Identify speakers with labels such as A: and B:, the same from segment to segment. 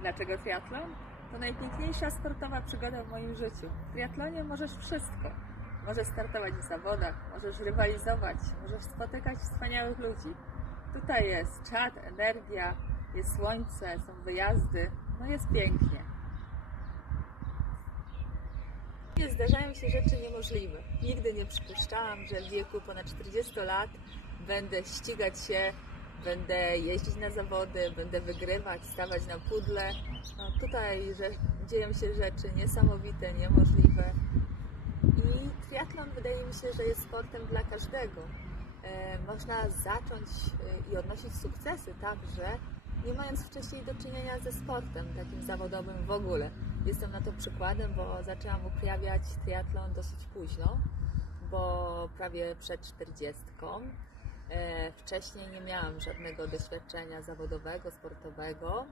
A: Dlaczego triatlon? To najpiękniejsza sportowa przygoda w moim życiu. W triatlonie możesz wszystko. Możesz startować w zawodach, możesz rywalizować, możesz spotykać wspaniałych ludzi. Tutaj jest czad, energia, jest słońce, są wyjazdy, no jest pięknie. Nie zdarzają się rzeczy niemożliwe. Nigdy nie przypuszczałam, że w wieku ponad 40 lat będę ścigać się, będę jeździć na zawody, będę wygrywać, stawać na pudle. No, tutaj że, dzieją się rzeczy niesamowite, niemożliwe. I triatlon wydaje mi się, że jest sportem dla każdego. E, można zacząć e, i odnosić sukcesy także, nie mając wcześniej do czynienia ze sportem takim zawodowym w ogóle. Jestem na to przykładem, bo zaczęłam uprawiać triatlon dosyć późno, bo prawie przed 40. E, wcześniej nie miałam żadnego doświadczenia zawodowego, sportowego,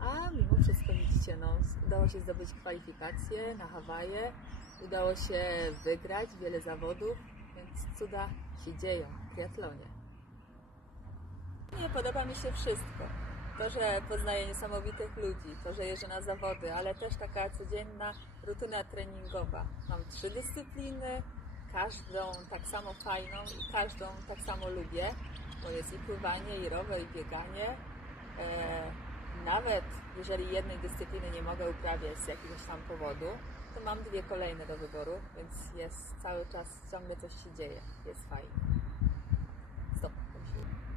A: a mimo wszystko widzicie, no, udało się zdobyć kwalifikacje na Hawaje, udało się wygrać wiele zawodów, więc cuda się dzieją w triatlonie. Nie podoba mi się wszystko. To, że poznaję niesamowitych ludzi, to, że jeżdżę na zawody, ale też taka codzienna rutyna treningowa. Mam trzy dyscypliny, każdą tak samo fajną i każdą tak samo lubię, bo jest i pływanie, i rower, i bieganie. E, nawet jeżeli jednej dyscypliny nie mogę uprawiać z jakiegoś tam powodu, to mam dwie kolejne do wyboru, więc jest cały czas ciągle coś się dzieje. Jest fajnie. Stop.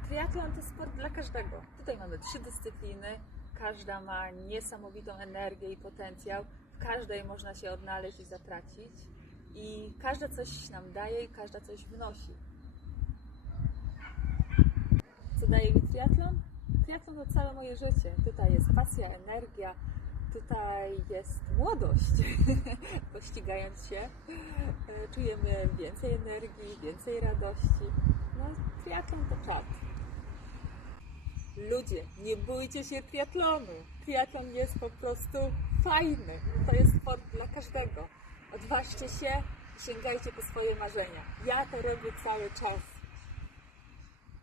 A: Triatlon to sport dla każdego. Tutaj mamy trzy dyscypliny, każda ma niesamowitą energię i potencjał. W każdej można się odnaleźć i zatracić. I każda coś nam daje i każda coś wnosi. Co daje mi triatlon? Triatlon to całe moje życie. Tutaj jest pasja, energia, tutaj jest młodość. Pościgając się, e, czujemy więcej energii, więcej radości. No, triatlon to czad. Ludzie, nie bójcie się triatlonu. Triatlon jest po prostu fajny. To jest sport dla każdego. Odważcie się i sięgajcie po swoje marzenia. Ja to robię cały czas.